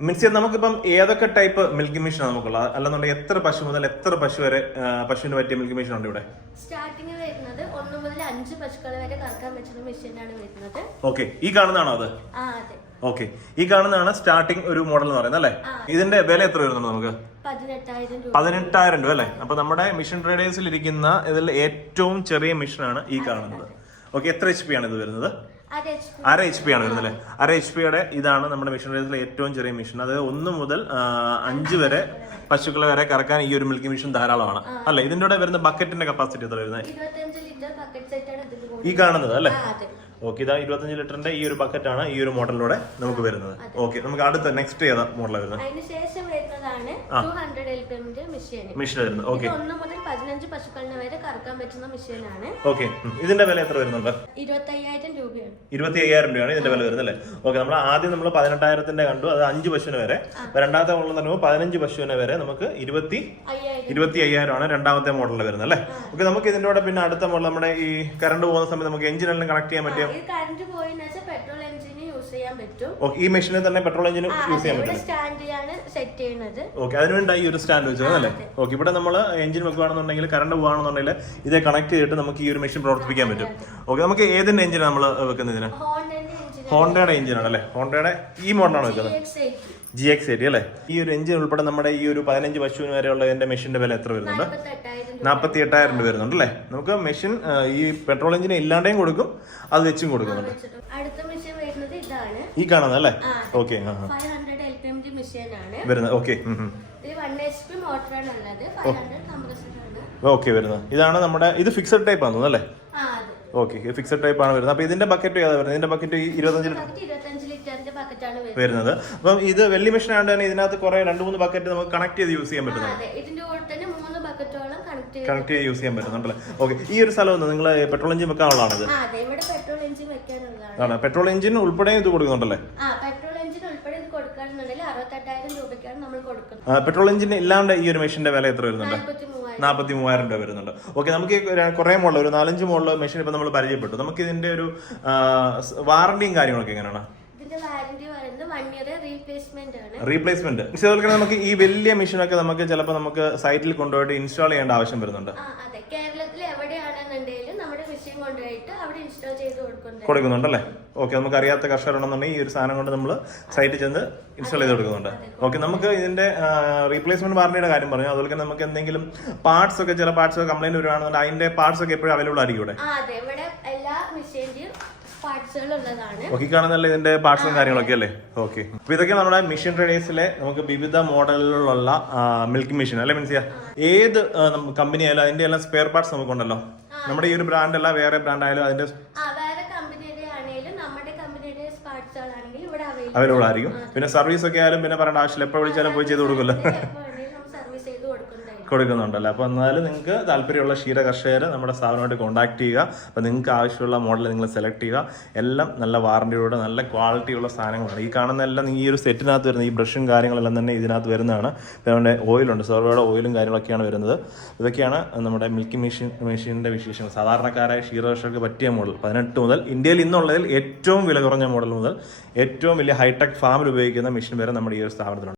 Means നമുക്കിപ്പം ഏതൊക്കെ type milk machine നമുക്കുള്ളത്? അല്ലെന്നുണ്ടെങ്കിൽ എത്ര പശു മുതൽ എത്ര പശു വരെ പശുവിന് പറ്റിയ മിൽക്ക് മെഷീൻ ഉണ്ട് ഇവിടെ? സ്റ്റാർട്ടിങ് വരുന്നത് ഒന്ന് മുതൽ അഞ്ച് പശുക്കളെ വരെ കറക്കാൻ പറ്റുന്ന മെഷീനാണ് വരുന്നത്. ഓക്കെ ഈ കാണുന്നതാണോ അത്? ഓക്കെ ഈ കാണുന്നതാണ് സ്റ്റാർട്ടിംഗ് ഒരു മോഡൽ എന്ന് പറയുന്നത് അല്ലേ? ഇതിന്റെ വില എത്ര വരുന്നുണ്ട് നമുക്ക്? പതിനെട്ടായിരം രൂപ. അല്ലേ? അപ്പൊ നമ്മുടെ മിഷൻ ട്രേഡേഴ്സിൽ ഇരിക്കുന്ന ഇതിൽ ഏറ്റവും ചെറിയ മിഷനാണ് ഈ കാണുന്നത്. ഓക്കെ എത്ര എച്ച് പി ആണ് ഇത് വരുന്നത്? അര എച്ച് പി ആണ് വരുന്നത് അല്ലേ? അര എച്ച് പിയുടെ ഇതാണ് നമ്മുടെ മിഷൻ ഏറ്റവും ചെറിയ മെഷീൻ. അതായത് ഒന്ന് മുതൽ അഞ്ച് വരെ പശുക്കളെ വരെ കറക്കാൻ ഈ ഒരു മിൽക്കിംഗ് മെഷീൻ ധാരാളമാണ്. അല്ല? ഇതിന്റെ കൂടെ വരുന്ന ബക്കറ്റിന്റെ കപ്പാസിറ്റി എത്ര വരുന്നത്? ഈ കാണുന്നത് അല്ലേ? ഓക്കെ ഇതാ ഇരുപത്തഞ്ച് ലിറ്ററിന്റെ ഈ ഒരു ബക്കറ്റാണ് ഈ ഒരു മോഡലിലൂടെ നമുക്ക് വരുന്നത്. ഓക്കെ നമുക്ക് അടുത്ത നെക്സ്റ്റ് ഏതാ മോഡലാണ് വരുന്നത്? അതിന് ശേഷം വരുന്നതാണ് ടു ഹൺഡ്രഡ് എൽ പി എമ്മിന്റെ മെഷീൻ. മെഷീൻ വരുന്നത്. ഓക്കെ. ഒന്ന് മുതൽ പതിനഞ്ച് പശുക്കളിനെ വരെ കറക്കാൻ പറ്റുന്ന ഓക്കെ. ഇതിന്റെ വില എത്ര വരുന്നുണ്ട്? ഇരുപത്തയ്യായിരം രൂപയാണ്. ഇരുപത്തി അയ്യായിരം രൂപയാണ് ഇതിന്റെ വില വരുന്നത് അല്ലേ? ഓക്കെ നമ്മൾ ആദ്യം നമ്മൾ പതിനെട്ടായിരത്തിന്റെ കണ്ടു. അത് അഞ്ച് പശുവിനെ വരെ. രണ്ടാമത്തെ പറയുമ്പോൾ പതിനഞ്ച് പശുവിനെ വരെ നമുക്ക് ഇരുപത്തി അയ്യായിരം ഇരുപത്തി അയ്യായിരമാണ് രണ്ടാമത്തെ മോഡലിൽ വരുന്നത് അല്ലേ? ഓക്കെ നമുക്ക് ഇതിന്റെ കൂടെ പിന്നെ അടുത്ത മോഡൽ നമ്മുടെ ഈ കറണ്ട് പോകുന്ന സമയത്ത് നമുക്ക് എഞ്ചിനെല്ലാം കണക്ട് ചെയ്യാൻ പറ്റിയ? പെട്രോൾ എഞ്ചിന് യൂസ് ചെയ്യാൻ പറ്റും. ഈ മെഷീനിൽ തന്നെ പെട്രോൾ എഞ്ചിന് യൂസ് ചെയ്യാൻ പറ്റും സ്റ്റാൻഡിലാണ് സെറ്റ് ചെയ്യുന്നത്. ഓക്കെ അതിനുവേണ്ടി ഈ ഒരു സ്റ്റാൻഡ് വെച്ചത് അല്ലേ? ഓക്കെ ഇവിടെ നമ്മൾ എഞ്ചിൻ വെക്കുകയാണെന്നുണ്ടെങ്കിൽ കറണ്ട് പോകുകയാണെന്നുണ്ടെങ്കിൽ ഇതേ കണക്ട് ചെയ്തിട്ട് നമുക്ക് ഈ ഒരു മെഷീൻ പ്രവർത്തിപ്പിക്കാൻ പറ്റും. ഓക്കെ നമുക്ക് ഏതിന്റെ എഞ്ചിനാണ് നമ്മൾ വെക്കുന്നതിന് ഹോണ്ടയുടെ എഞ്ചിനാണ് അല്ലേ ഹോണ്ടയുടെ ഈ മോഡലാണ് വെക്കുന്നത്? ജി എക്സ് എയ്റ്റി അല്ലേ? ഈ ഒരു എഞ്ചിൻ ഉൾപ്പെടെ നമ്മുടെ ഈ ഒരു പതിനഞ്ച് പശുവിന് വരെയുള്ള ഇതിന്റെ മെഷീന്റെ വില എത്ര വരുന്നുണ്ട്? നാൽപ്പത്തി എട്ടായിരം രൂപ വരുന്നുണ്ട് അല്ലേ? നമുക്ക് മെഷീൻ ഈ പെട്രോൾ എഞ്ചിന് ഇല്ലാണ്ടേയും കൊടുക്കും അത് വെച്ചും കൊടുക്കുന്നുണ്ട്. ഈ കാണുന്നത് അല്ലേ. ഓക്കെ വരുന്നത്. ഓക്കെ വരുന്നത്. ഇതാണ് നമ്മുടെ ഇത് ഫിക്സഡ് ടൈപ്പ് ആണെന്ന് അല്ലേ? ഓക്കെ ഫിക്സഡ് ടൈപ്പ് ആണ് വരുന്നത്. അപ്പൊ ഇതിന്റെ ബക്കറ്റ് ഏതാ വരുന്നത്? ഇതിന്റെ ബക്കറ്റ് ഇരുപത്തഞ്ച് ലിറ്റർ വരുന്നത്. അപ്പം ഇത് വെള്ളി മെഷീൻ ആയതുകൊണ്ട് തന്നെ ഇതിനകത്ത് കുറെ രണ്ട് മൂന്ന് ബക്കറ്റ് നമുക്ക് കണക്ട് ചെയ്ത് യൂസ് ചെയ്യാൻ പറ്റുന്നത് കണക്ട് ചെയ്ത് യൂസ് ചെയ്യാൻ പറ്റുന്നുണ്ടല്ലേ ഓക്കെ ഈ ഒരു സ്ഥലം നിങ്ങൾ പെട്രോൾ എഞ്ചിൻ വെക്കാനുള്ളതാണിത്. ആണ്. പെട്രോൾ എഞ്ചിൻ ഉൾപ്പെടെ ഇത് കൊടുക്കുന്നുണ്ടല്ലേ ആ പെട്രോൾ എഞ്ചിൻ ഉൾപ്പെടെ ഇത് കൊടുക്കുകയാണെന്നുണ്ടെങ്കിൽ അറുപത്തെട്ടായിരം രൂപയ്ക്കാണ് നമ്മൾ കൊടുക്കുന്നത്. പെട്രോൾ എഞ്ചിൻ ഇല്ലാണ്ട് ഈ ഒരു മെഷീന്റെ വില എത്ര വരുന്നുണ്ട്? നാൽപ്പത്തി മൂവായിരം. രൂപ വരുന്നുണ്ട്. ഓക്കെ നമുക്ക് കുറെ മോഡൽ ഒരു നാലഞ്ച് മോഡൽ മെഷീൻ ഇപ്പൊ നമ്മൾ പരിചയപ്പെട്ടു. നമുക്ക് ഇതിന്റെ ഒരു വാറണ്ടിയും കാര്യങ്ങളൊക്കെ എങ്ങനെയാണ്? റീപ്ലേസ്മെന്റ് നമുക്ക് ഈ വലിയ മെഷീനൊക്കെ നമുക്ക് ചിലപ്പോൾ നമുക്ക് സൈറ്റിൽ കൊണ്ടുപോയിട്ട് ഇൻസ്റ്റാൾ ചെയ്യേണ്ട ആവശ്യം വരുന്നുണ്ട്. കൊണ്ടുപോയിട്ട് അവിടെ ഇൻസ്റ്റാൾ ചെയ്ത് കൊടുക്കുന്നുണ്ടല്ലേ? ഓക്കെ നമുക്ക് അറിയാത്ത കർഷകരുണ്ടെന്നുണ്ടെങ്കിൽ ഈ ഒരു സാധനം കൊണ്ട് നമ്മൾ സൈറ്റിൽ ചെന്ന് ഇൻസ്റ്റാൾ ചെയ്ത് കൊടുക്കുന്നുണ്ട്. ഓക്കെ നമുക്ക് ഇതിന്റെ റീപ്ലേസ്മെന്റ് വാറണ്ടിയുടെ കാര്യം പറഞ്ഞു അതുപോലെ തന്നെ നമുക്ക് എന്തെങ്കിലും പാർട്സ് ഒക്കെ ചില പാർട്സ് ഒക്കെ കംപ്ലൈന്റ് വരുവാണെന്നുണ്ടെങ്കിൽ അതിന്റെ പാർട്സ് ഒക്കെ എപ്പോഴും അവൈലബിൾ ആയിരിക്കും ഇവിടെ. അതെ. ഇവിടെ എല്ലാ ഓക്കെ കാണുന്നല്ലേ ഇതിന്റെ പാർട്സും കാര്യങ്ങളൊക്കെ അല്ലേ? ഓക്കെ അപ്പൊ ഇതൊക്കെ നമ്മുടെ മിഷൻ ട്രേഡേഴ്സിലെ നമുക്ക് വിവിധ മോഡലുകളുള്ള മിൽക്ക് മെഷീൻ അല്ലെ മീൻസ് ഏത് കമ്പനി ആയാലും അതിന്റെ എല്ലാം സ്പെയർ പാർട്സ് നമുക്കുണ്ടല്ലോ. നമ്മുടെ ഈ ഒരു ബ്രാൻഡ് അല്ല വേറെ ബ്രാൻഡ് ആയാലും അതിന്റെ അവൈലബിൾ ആയിരിക്കും. പിന്നെ സർവീസ് ഒക്കെ ആയാലും പിന്നെ പറയേണ്ട ആവശ്യമില്ല. എപ്പോൾ വിളിച്ചാലും പോയി ചെയ്ത് കൊടുക്കുമല്ലോ. കൊടുക്കുന്നുണ്ടല്ലോ? അപ്പോൾ എന്നാലും നിങ്ങൾക്ക് താല്പര്യമുള്ള ക്ഷീര കർഷകർ നമ്മുടെ സ്ഥാപനമായിട്ട് കോൺടാക്ട് ചെയ്യുക. അപ്പോൾ നിങ്ങൾക്ക് ആവശ്യമുള്ള മോഡൽ നിങ്ങൾ സെലക്ട് ചെയ്യുക. എല്ലാം നല്ല വാറണ്ടിയോടെ നല്ല ക്വാളിറ്റിയുള്ള സാധനങ്ങളാണ്. ഈ കാണുന്ന എല്ലാം ഈ ഒരു സെറ്റിനകത്ത് വരുന്ന ഈ ബ്രഷും കാര്യങ്ങളെല്ലാം തന്നെ ഇതിനകത്ത് വരുന്നതാണ്. പിന്നെ ഓയിലുണ്ട് സെർവയുടെ ഓയിലും കാര്യങ്ങളൊക്കെയാണ് വരുന്നത്. ഇതൊക്കെയാണ് നമ്മുടെ മിൽക്കി മെഷീൻ മെഷീനിന്റെ വിശേഷങ്ങൾ. സാധാരണക്കാരായ ക്ഷീര കർഷകർക്ക് പറ്റിയ മോഡൽ പതിനെട്ട് മുതൽ ഇന്ത്യയിൽ ഇന്നുള്ളതിൽ ഏറ്റവും വില കുറഞ്ഞ മോഡൽ മുതൽ ഏറ്റവും വലിയ ഹൈടെക് ഫാമിൽ ഉപയോഗിക്കുന്ന മെഷീൻ വരെ നമ്മുടെ ഈ ഒരു സ്ഥാപനത്തിലുണ്ട്.